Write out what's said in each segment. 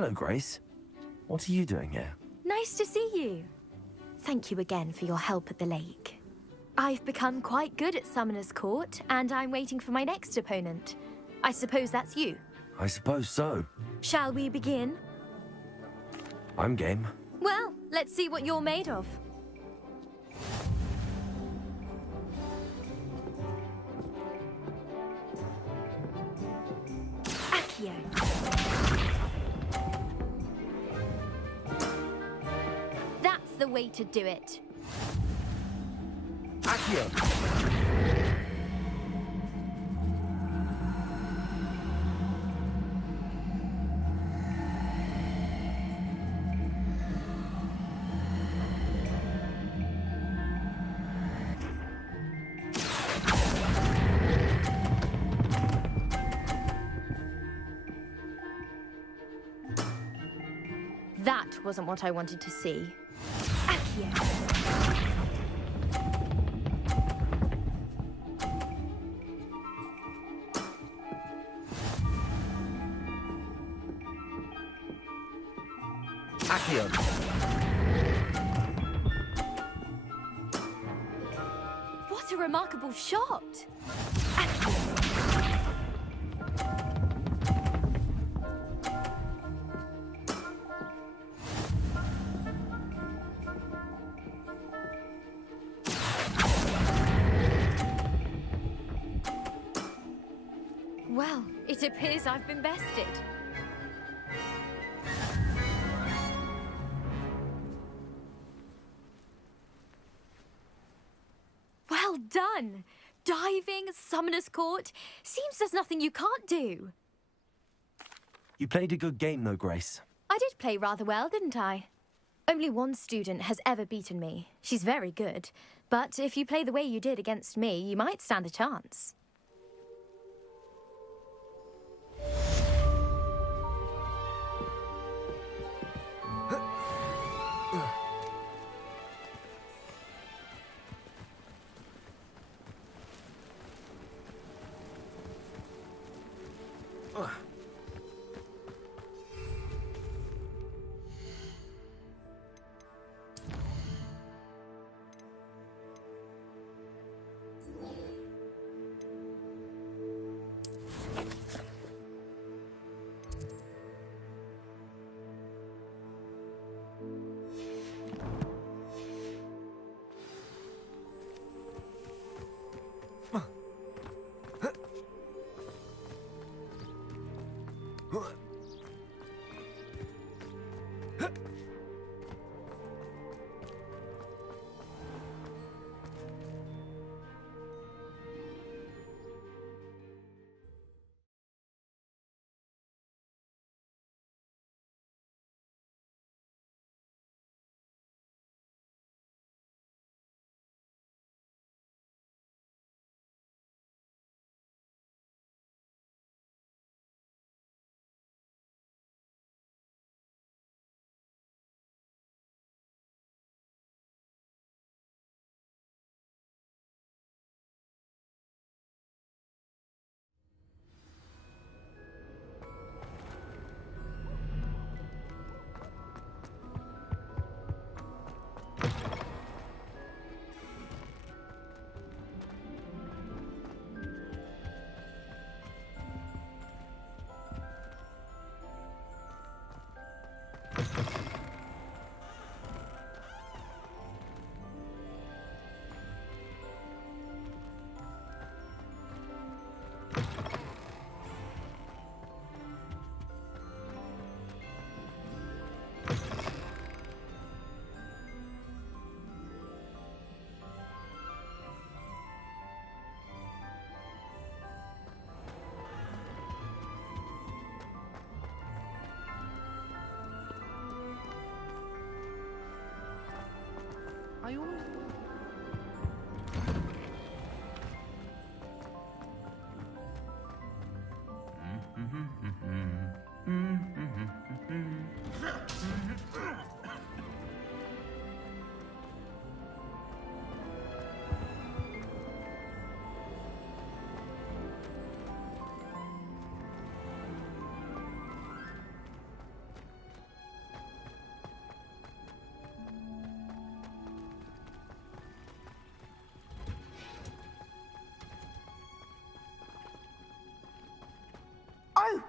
Hello, Grace. What are you doing here? Nice to see you. Thank you again for your help at the lake. I've become quite good at Summoner's Court, and I'm waiting for my next opponent. I suppose that's you. I suppose so. Shall we begin? I'm game. Well, let's see what you're made of. Accio. That's the way to do it. Accio! That wasn't what I wanted to see. Accio. Accio! What a remarkable shot! Accio. Well, it appears I've been bested. Well done! Diving, Summoner's Court. Seems there's nothing you can't do. You played a good game, though, Grace. I did play rather well, didn't I? Only one student has ever beaten me. She's very good. But if you play the way you did against me, you might stand a chance. I always...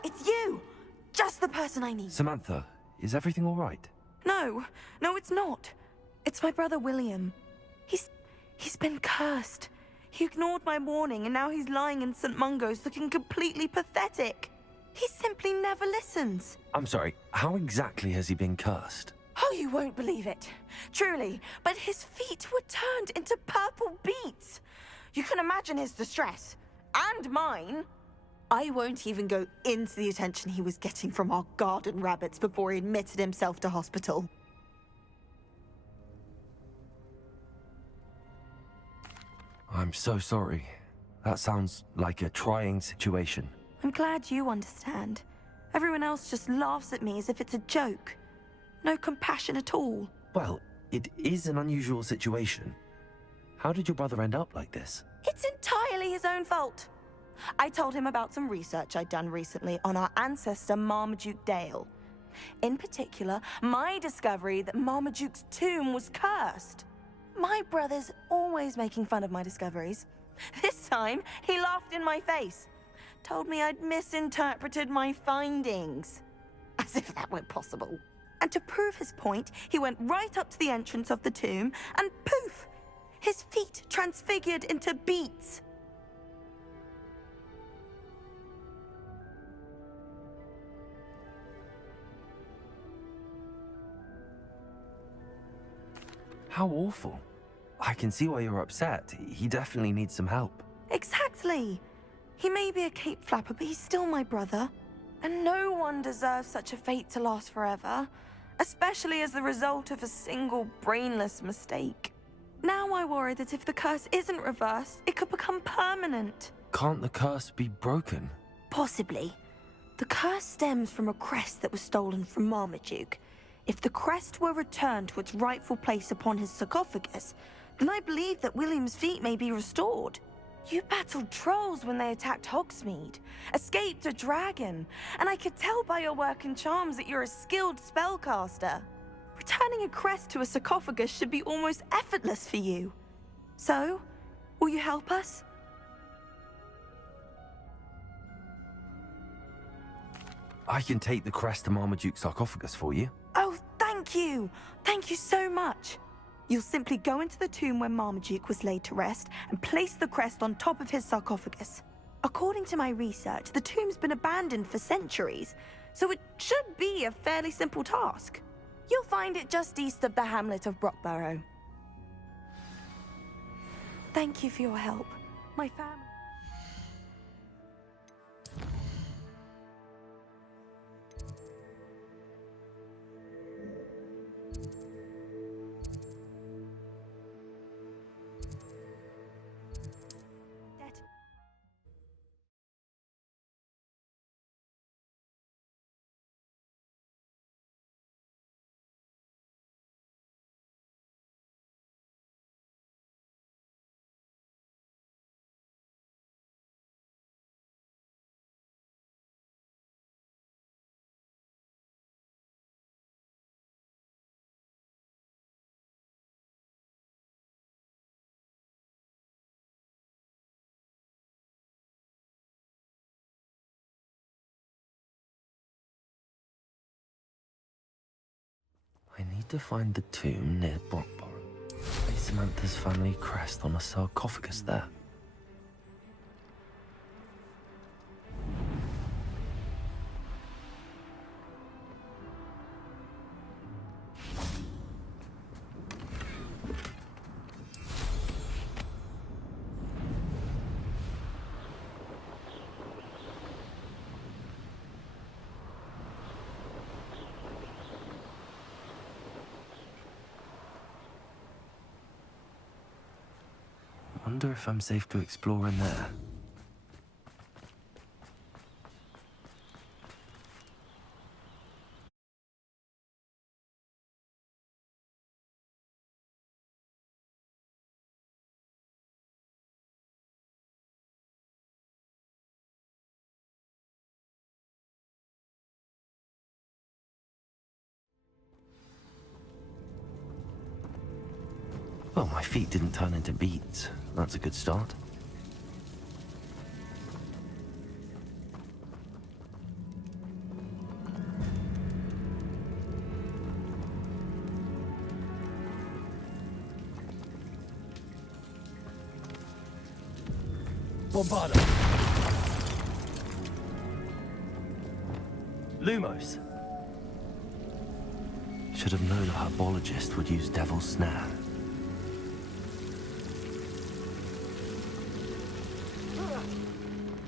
it's you! Just the person I need. Samantha, is everything all right? No, it's not. It's my brother William. He's been cursed. He ignored my warning and now he's lying in St. Mungo's looking completely pathetic. He simply never listens. I'm sorry, how exactly has he been cursed? Oh, you won't believe it. Truly, but his feet were turned into purple beets. You can imagine his distress. And mine. I won't even go into the attention he was getting from our garden rabbits before he admitted himself to hospital. I'm so sorry. That sounds like a trying situation. I'm glad you understand. Everyone else just laughs at me as if it's a joke. No compassion at all. Well, it is an unusual situation. How did your brother end up like this? It's entirely his own fault. I told him about some research I'd done recently on our ancestor Marmaduke Dale. In particular, my discovery that Marmaduke's tomb was cursed. My brother's always making fun of my discoveries. This time, he laughed in my face. Told me I'd misinterpreted my findings. As if that were possible. And to prove his point, he went right up to the entrance of the tomb and poof! His feet transfigured into beets. How awful. I can see why you're upset. He definitely needs some help. Exactly. He may be a cape flapper, but he's still my brother. And no one deserves such a fate to last forever, especially as the result of a single brainless mistake. Now I worry that if the curse isn't reversed, it could become permanent. Can't the curse be broken? Possibly. The curse stems from a crest that was stolen from Marmaduke. If the crest were returned to its rightful place upon his sarcophagus, then I believe that William's feet may be restored. You battled trolls when they attacked Hogsmeade, escaped a dragon, and I could tell by your work and charms that you're a skilled spellcaster. Returning a crest to a sarcophagus should be almost effortless for you. So, will you help us? I can take the crest to Marmaduke's sarcophagus for you. Oh, thank you! Thank you so much! You'll simply go into the tomb where Marmaduke was laid to rest and place the crest on top of his sarcophagus. According to my research, the tomb's been abandoned for centuries, so it should be a fairly simple task. You'll find it just east of the hamlet of Brockborough. Thank you for your help. My family... I need to find the tomb near Brockborough. Place Samantha's family crest on a sarcophagus there. Wonder if I'm safe to explore in there. Well, my feet didn't turn into beets. That's a good start. Bombarda. Lumos. Should have known a herbologist would use Devil's Snare.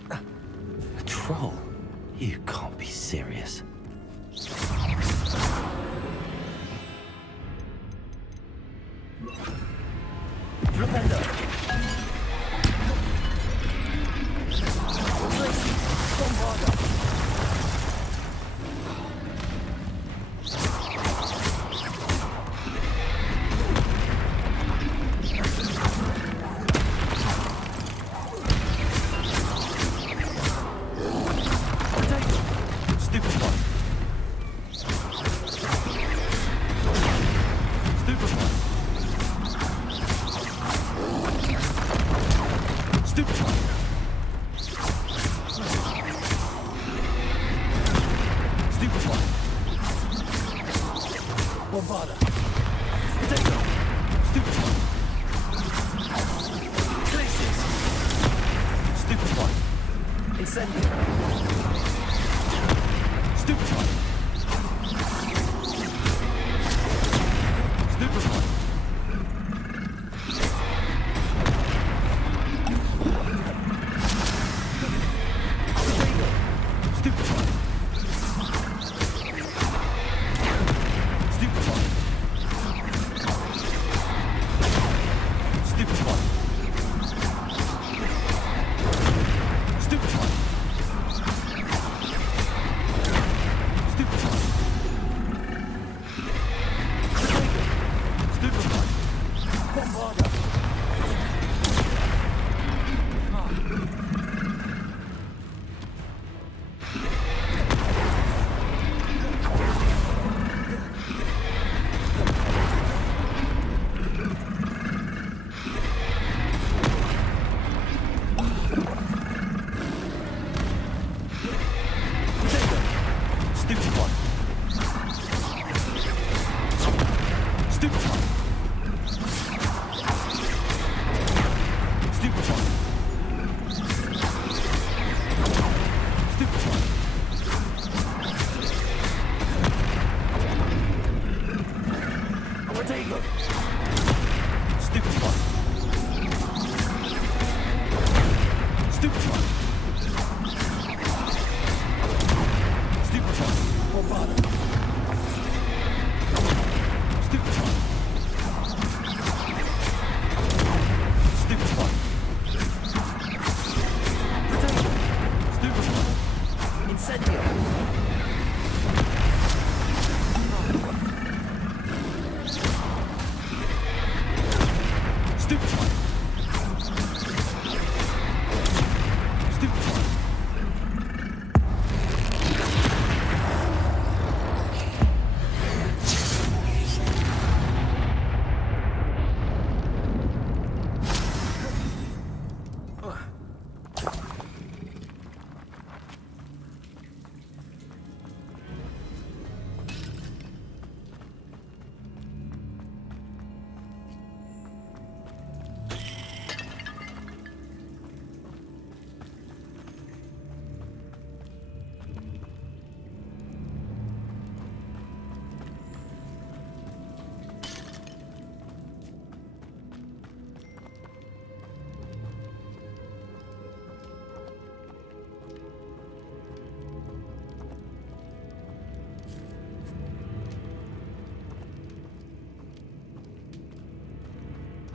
A troll? You can't be serious. Flipendo. Bombarda. Bombarda. Potato. Stupefy. Glaciers. Stupefy. Incendio. Stupefy. Stupefy. Potato. Stupefy.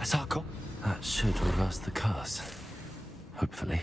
Asako? That should reverse the curse. Hopefully.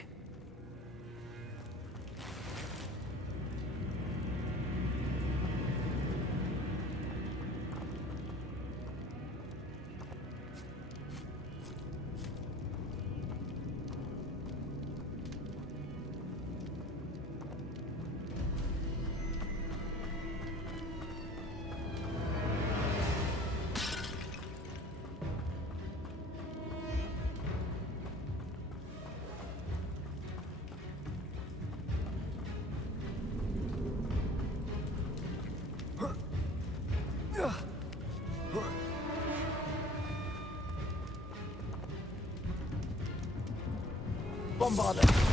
Bombarder!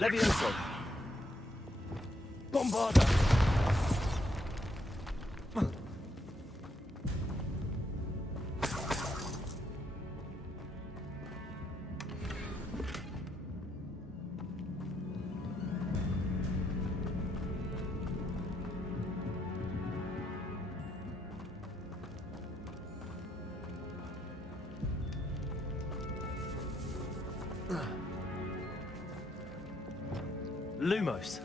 Levioso! Bombarder! Lumos.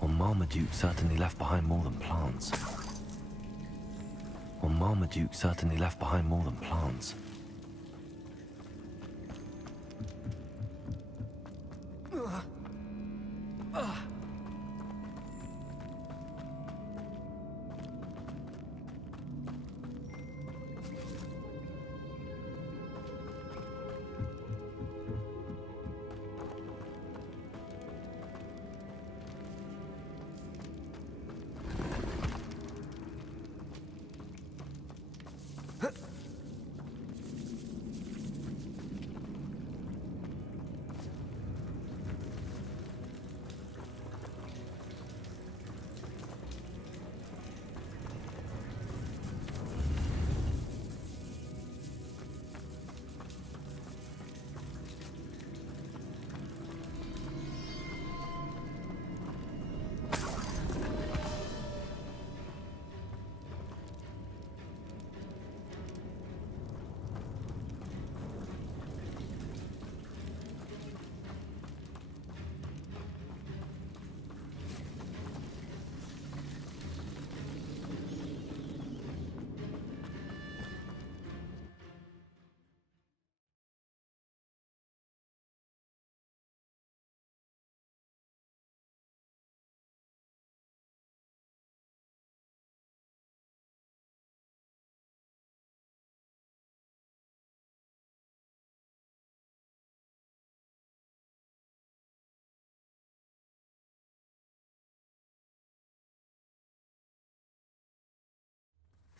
Well, Marmaduke certainly left behind more than plants. Well, Marmaduke certainly left behind more than plants.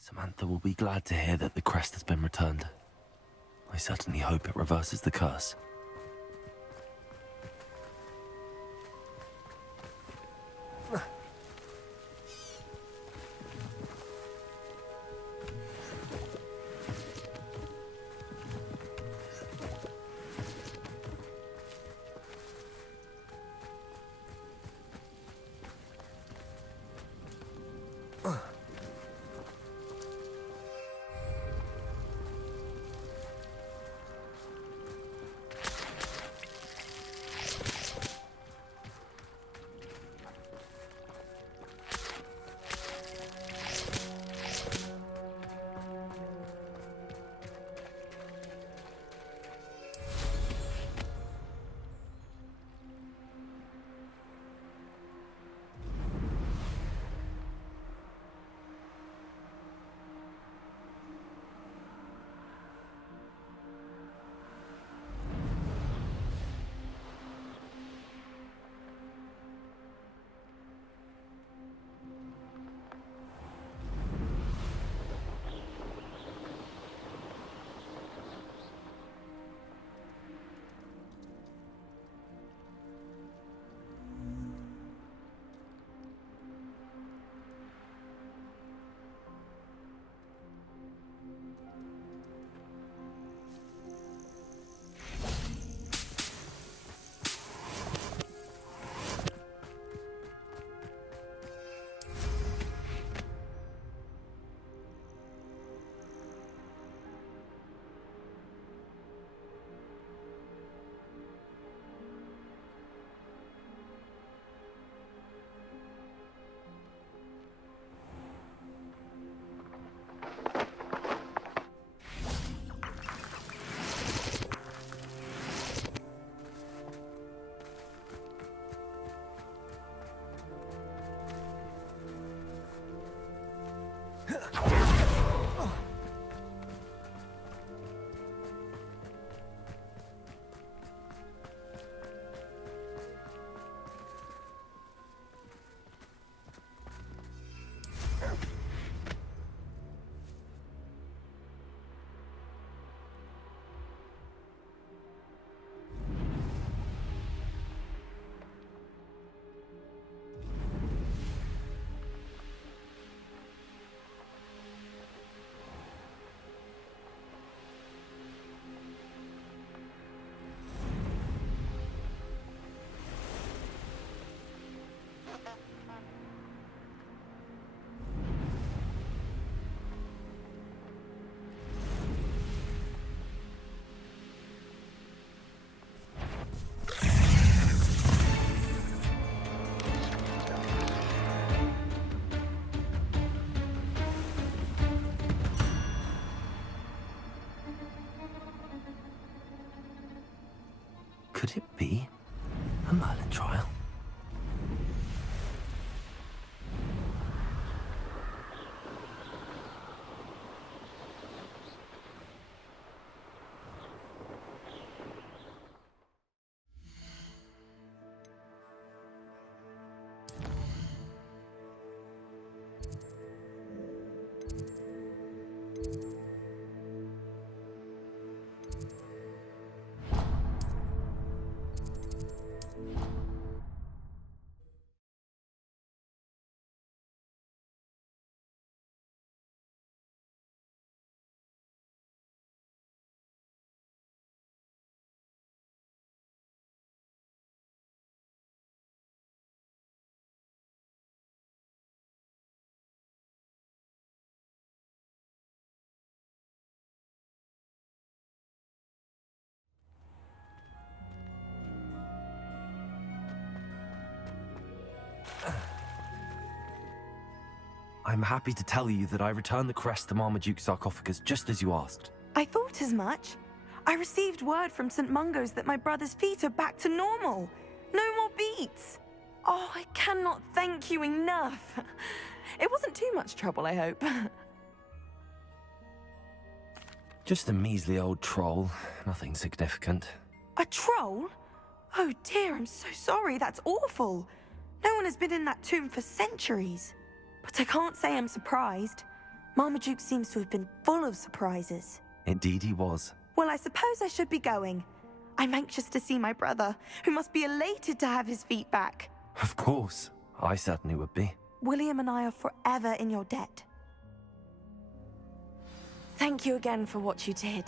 Samantha will be glad to hear that the crest has been returned. I certainly hope it reverses the curse. Could it be a Merlin trial? I'm happy to tell you that I returned the crest to Marmaduke's sarcophagus just as you asked. I thought as much. I received word from St. Mungo's that my brother's feet are back to normal. No more beats. Oh, I cannot thank you enough. It wasn't too much trouble, I hope. Just a measly old troll, nothing significant. A troll? Oh dear, I'm so sorry. That's awful. No one has been in that tomb for centuries. But I can't say I'm surprised. Marmaduke seems to have been full of surprises. Indeed he was. Well, I suppose I should be going. I'm anxious to see my brother, who must be elated to have his feet back. Of course, I certainly would be. William and I are forever in your debt. Thank you again for what you did.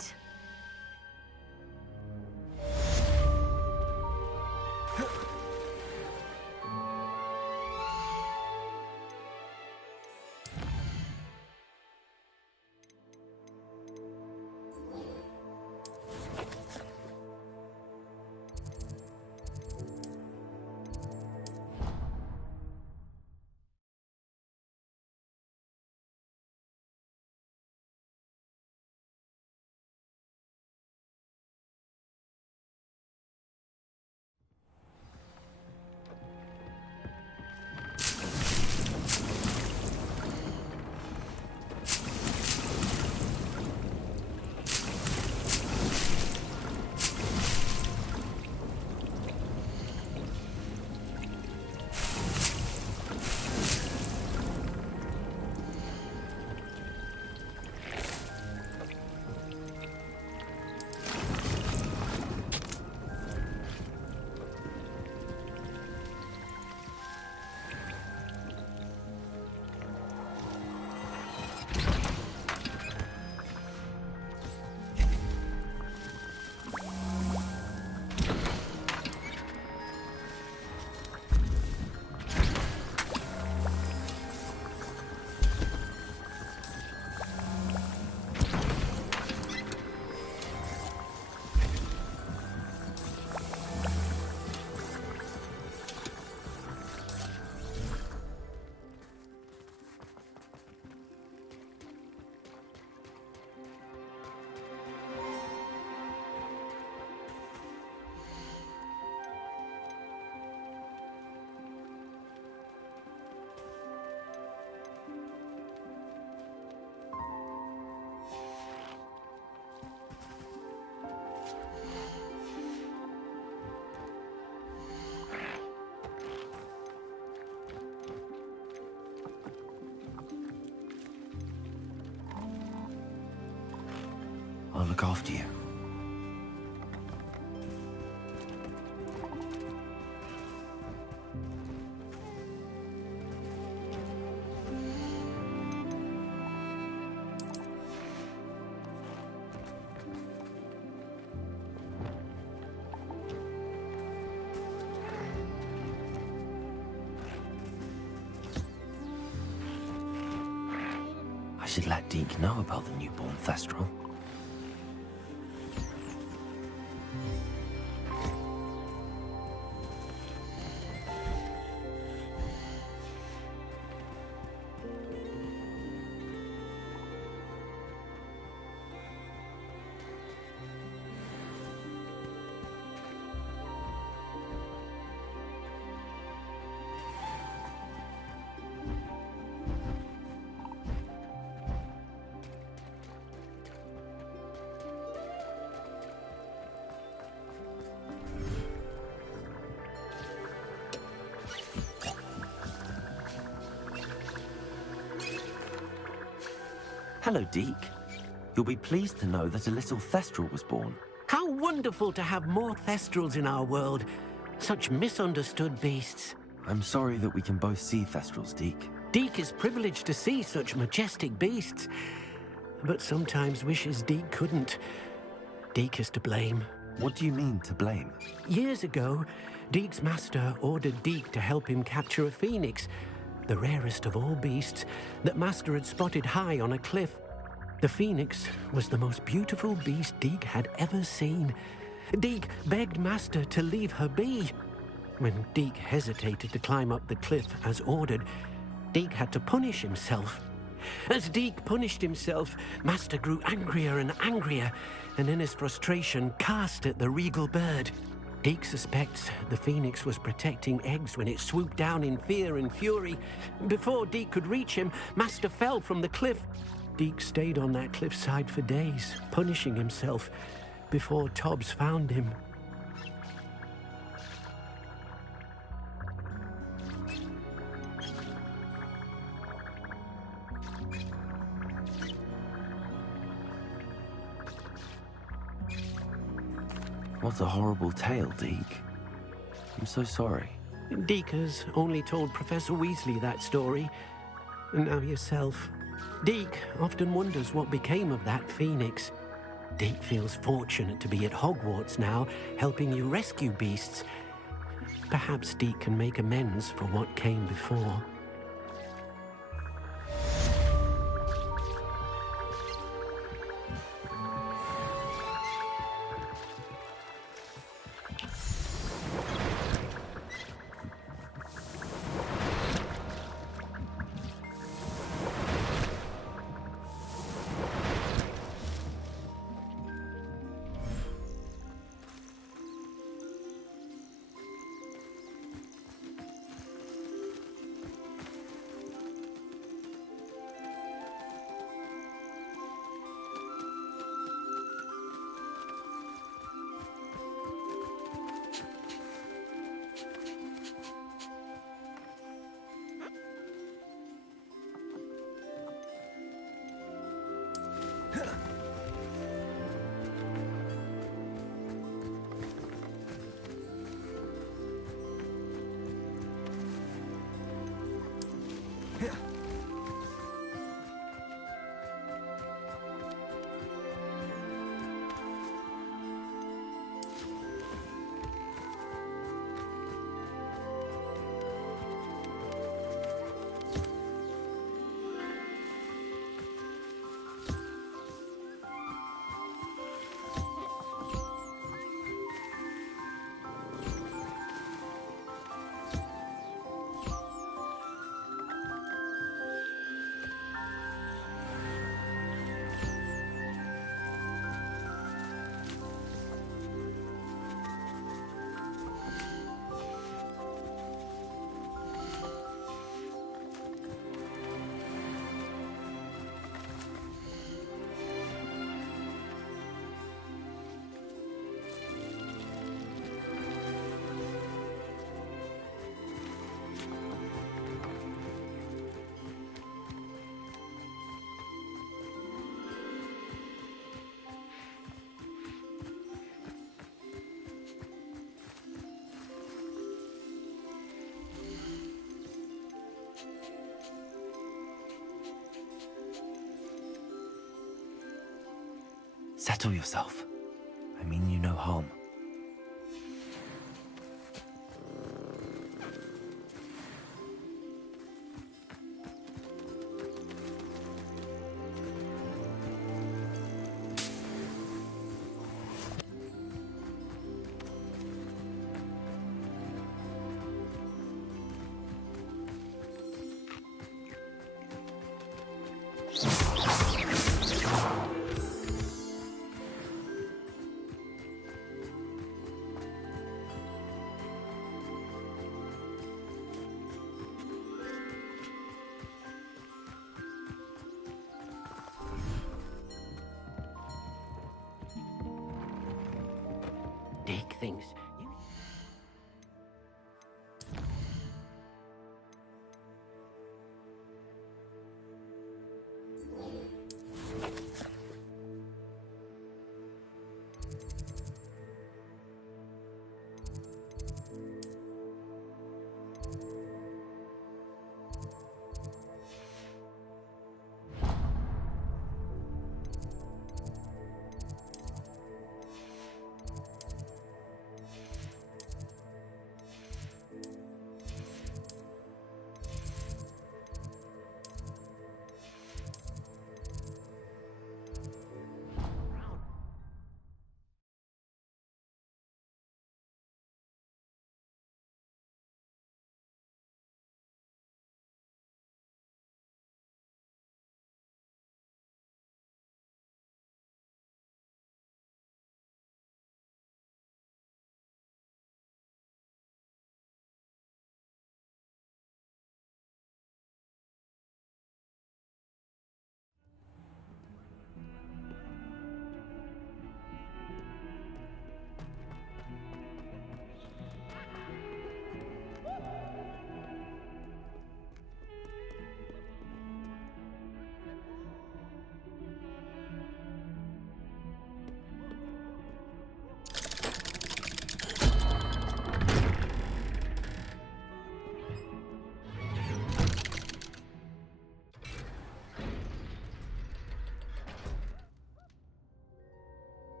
I'll look after you. I should let Deke know about the newborn Thestral. Hello, Deke. You'll be pleased to know that a little Thestral was born. How wonderful to have more Thestrals in our world. Such misunderstood beasts. I'm sorry that we can both see Thestrals, Deke. Deke is privileged to see such majestic beasts, but sometimes wishes Deke couldn't. Deke is to blame. What do you mean, to blame? Years ago, Deke's master ordered Deke to help him capture a phoenix, the rarest of all beasts, that master had spotted high on a cliff. The phoenix was the most beautiful beast Deke had ever seen. Deke begged master to leave her be. When Deke hesitated to climb up the cliff as ordered, Deke had to punish himself. As Deke punished himself, master grew angrier and angrier, and in his frustration cast at the regal bird. Deke suspects the phoenix was protecting eggs when it swooped down in fear and fury. Before Deke could reach him, master fell from the cliff. Deke stayed on that cliffside for days, punishing himself, before Tobbs found him. What a horrible tale, Deke. I'm so sorry. Deke has only told Professor Weasley that story, and now yourself. Deke often wonders what became of that phoenix. Deke feels fortunate to be at Hogwarts now, helping you rescue beasts. Perhaps Deke can make amends for what came before. Settle yourself. I mean you no harm. Deke thinks you...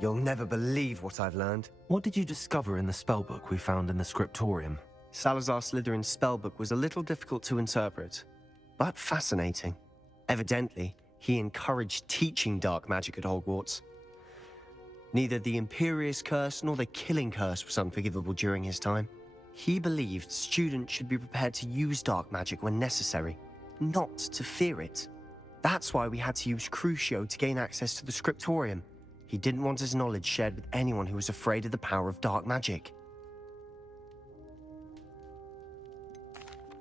You'll never believe what I've learned. What did you discover in the spellbook we found in the scriptorium? Salazar Slytherin's spellbook was a little difficult to interpret, but fascinating. Evidently, he encouraged teaching dark magic at Hogwarts. Neither the Imperious Curse nor the Killing Curse was unforgivable during his time. He believed students should be prepared to use dark magic when necessary, not to fear it. That's why we had to use Crucio to gain access to the scriptorium. He didn't want his knowledge shared with anyone who was afraid of the power of dark magic.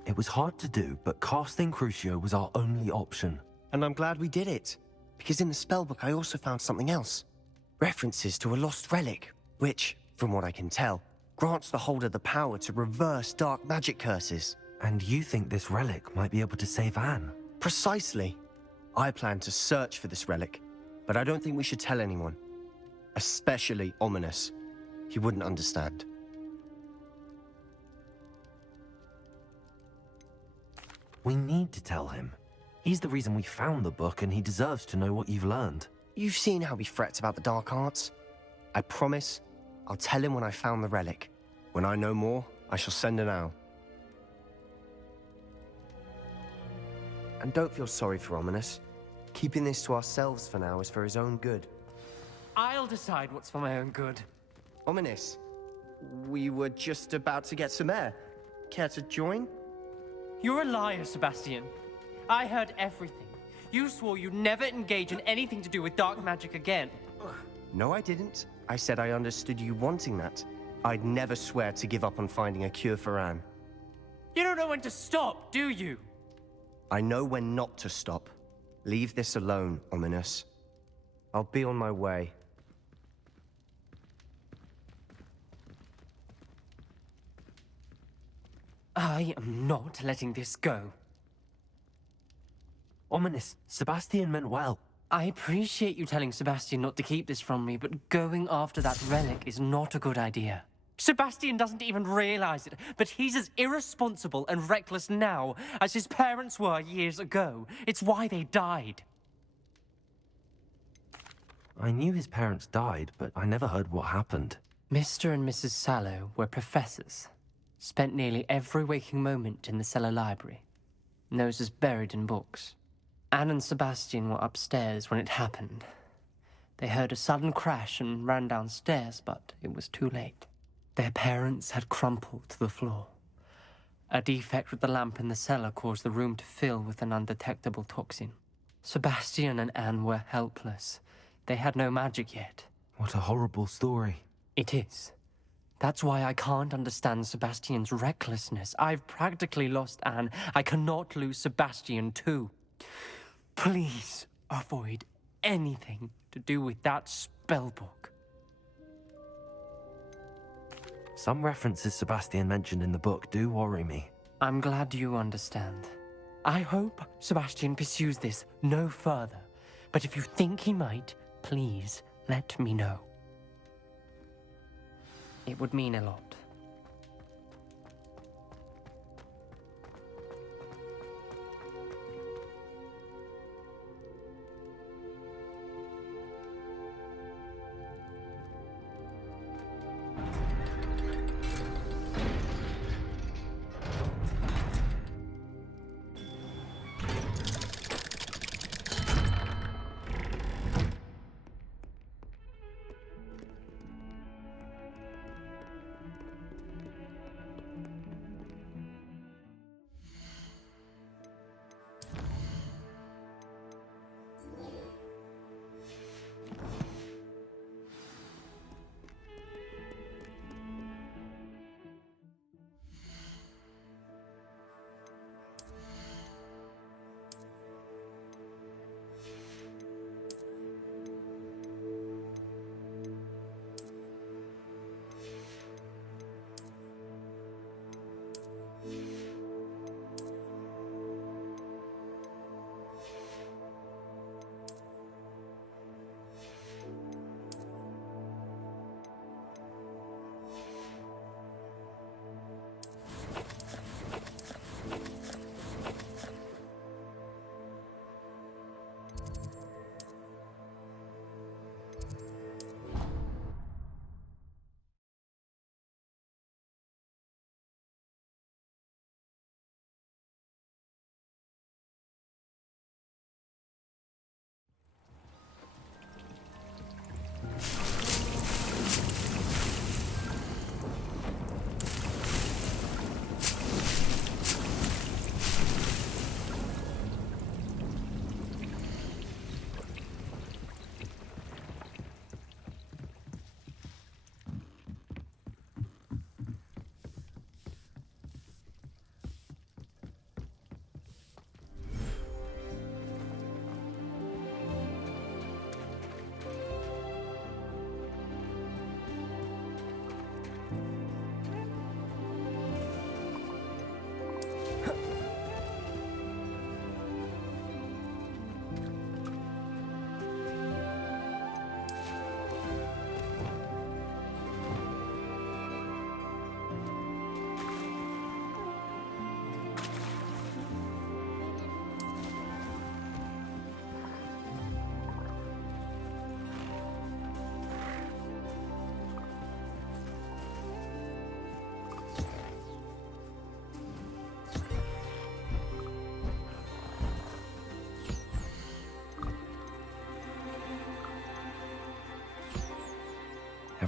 It was hard to do, but casting Crucio was our only option. And I'm glad we did it, because in the spellbook I also found something else. References to a lost relic, which, from what I can tell, grants the holder the power to reverse dark magic curses. And you think this relic might be able to save Anne? Precisely. I plan to search for this relic, but I don't think we should tell anyone. Especially Ominous. He wouldn't understand. We need to tell him. He's the reason we found the book, and he deserves to know what you've learned. You've seen how he frets about the dark arts. I promise I'll tell him when I found the relic. When I know more, I shall send an owl. And don't feel sorry for Ominous. Keeping this to ourselves for now is for his own good. I'll decide what's for my own good. Ominous, we were just about to get some air. Care to join? You're a liar, Sebastian. I heard everything. You swore you'd never engage in anything to do with dark magic again. No, I didn't. I said I understood you wanting that. I'd never swear to give up on finding a cure for Anne. You don't know when to stop, do you? I know when not to stop. Leave this alone, Ominous. I'll be on my way. I am not letting this go. Ominous, Sebastian meant well. I appreciate you telling Sebastian not to keep this from me, but going after that relic is not a good idea. Sebastian doesn't even realize it, but he's as irresponsible and reckless now as his parents were years ago. It's why they died. I knew his parents died, but I never heard what happened. Mr. and Mrs. Sallow were professors. Spent nearly every waking moment in the cellar library. Noses buried in books. Anne and Sebastian were upstairs when it happened. They heard a sudden crash and ran downstairs, but it was too late. Their parents had crumpled to the floor. A defect with the lamp in the cellar caused the room to fill with an undetectable toxin. Sebastian and Anne were helpless. They had no magic yet. What a horrible story. It is. That's why I can't understand Sebastian's recklessness. I've practically lost Anne. I cannot lose Sebastian too. Please avoid anything to do with that spellbook. Some references Sebastian mentioned in the book do worry me. I'm glad you understand. I hope Sebastian pursues this no further. But if you think he might, please let me know. It would mean a lot.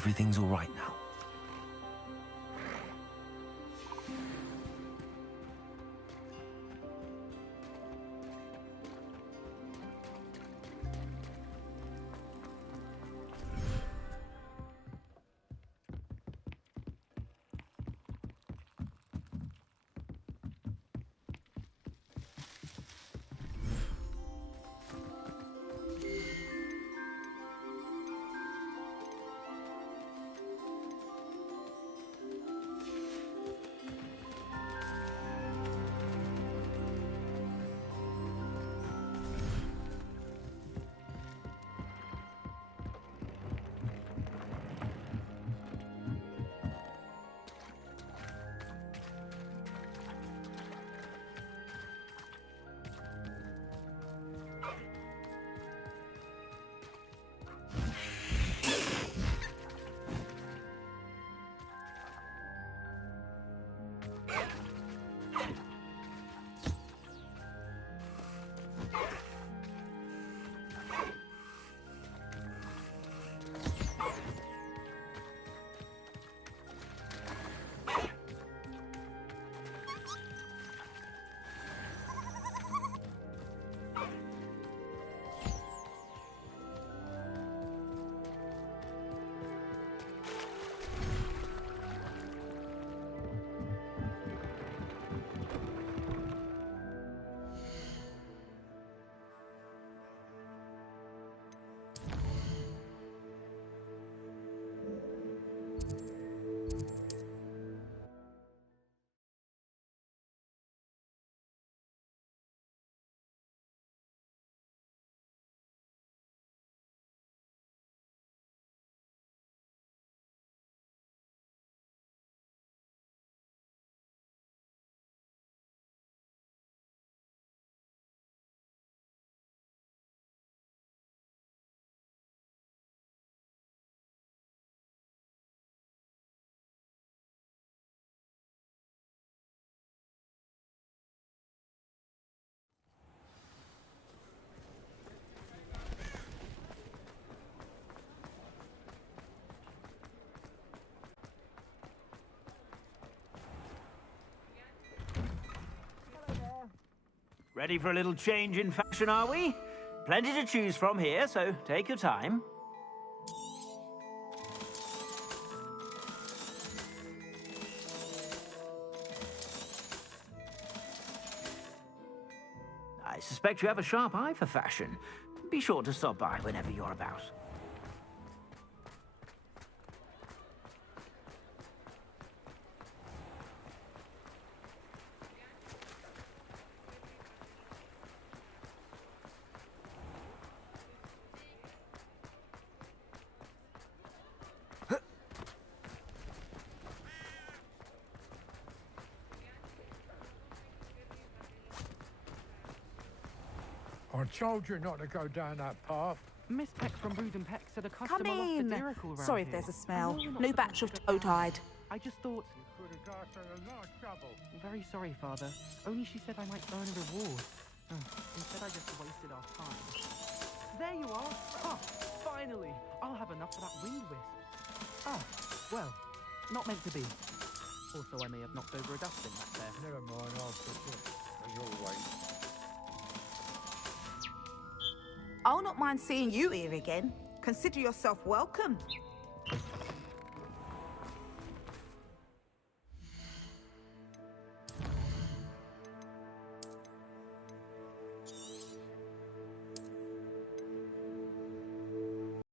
everything's all right now. Ready for a little change in fashion, are we? Plenty to choose from here, so take your time. I suspect you have a sharp eye for fashion. Be sure to stop by whenever you're about. I told you not to go down that path. Miss Peck from Brood and Peck said a customer Come lost in. a miracle around Sorry if here. there's a I smell. know you're not New supposed batch to of go down toad-hide. I just thought... You could have got us in a lot of trouble. Very sorry, Father. Only she said I might earn a reward. Instead, I just wasted our time. There you are! Ah, finally! I'll have enough for that wind wisp. Ah, well, not meant to be. Also, I may have knocked over a dustbin back there. Never mind, I'll fix it. As always. I'll not mind seeing you here again. Consider yourself welcome.